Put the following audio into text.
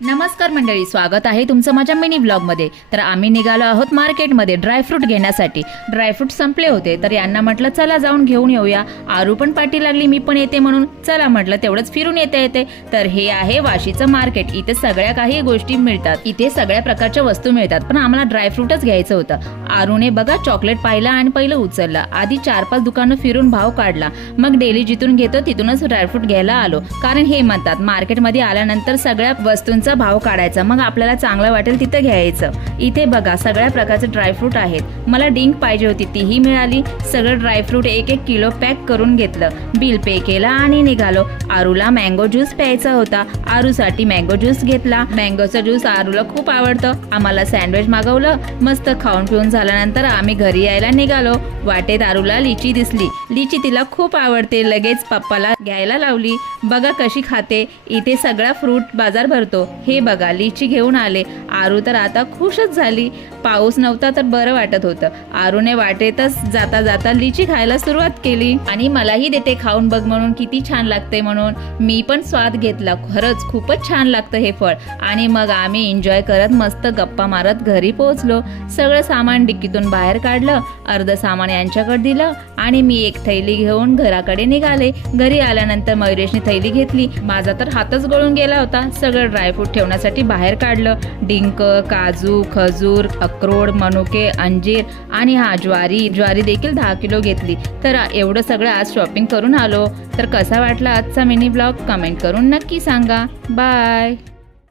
नमस्कार मंडळी, स्वागत आहे तुमचं माझ्या मिनी ब्लॉगमध्ये। तर आम्ही निघालो आहोत मार्केटमध्ये ड्रायफ्रूट घेण्यासाठी। ड्रायफ्रूट संपले होते तर यांना म्हटलं चला जाऊन घेऊन येऊया। आरू पण पाठी लागली, मी पण येते म्हणून चला म्हटलं तेवढंच फिरून येते। तर हे आहे वाशीचं मार्केट। इथे सगळ्या काही गोष्टी मिळतात, इथे सगळ्या प्रकारच्या वस्तू मिळतात, पण आम्हाला ड्रायफ्रूटच घ्यायचं होतं। आरूने बघा चॉकलेट पाहिलं आणि पहिलं उचललं। आधी 4-5 दुकानं फिरून भाव काढला, मग डेली जिथून घेतो तिथूनच ड्रायफ्रूट घ्यायला आलो। कारण हे म्हणतात मार्केटमध्ये आल्यानंतर सगळ्या वस्तूंचा भाव काढायचा, मग आपल्याला चांगलं वाटेल तिथं घ्यायचं। इथे बघा सगळ्या प्रकारचे ड्रायफ्रूट आहेत। मला डिंक पाहिजे होती, तीही मिळाली। सगळं ड्रायफ्रूट 1-1 किलो पॅक करून घेतलं, बिल पे केला आणि निघालो। आरूला मँगो ज्यूस प्यायचा होता, आरूसाठी मँगो ज्यूस घेतला। मँगोचा ज्यूस आरूला खूप आवडतं। आम्हाला सँडविच मागवलं, मस्त खाऊन पिऊन झाल्यानंतर आम्ही घरी यायला निघालो। वाटेत आरूला लिची दिसली, लिची तिला खूप आवडते, लगेच पप्पाला घ्यायला लावली। बघा कशी खाते। इथे सगळा फ्रूट बाजार भरतो। हे बघा लिची घेऊन आले। आरू तर आता खुशच झाली। पाऊस नव्हता तर बरं वाटत होतं। आरूने वाटेतच जाता जाता लिची खायला सुरुवात केली आणि मलाही देते खाऊन बघ म्हणून, किती छान लागते म्हणून। मी पण स्वाद घेतला, खरंच खूपच छान लागतं हे फळ। आणि मग आम्ही एन्जॉय करत मस्त गप्पा मारत घरी पोहोचलो। सगळं सामान डिक्कीतून बाहेर काढलं, अर्ध सामान यांच्याकडे दिलं आणि मी एक थैली घेऊन घराकडे निघाले। घरी आल्यानंतर मयुरेशने थैली घेतली, माझा तर हातच गळून गेला होता। सगळं ड्रायफ्रूट ठेवण्यासाठी बाहेर काढलं, डिंक, काजू, खजूर, अक्रोड, मनुके, अंजीर आणि ज्वारी देखील 10 किलो घेतली। तर एवढं सगळं आज शॉपिंग करून आलो। तर कसा वाटला आजचा मिनी ब्लॉग कमेंट करून नक्की सांगा। बाय।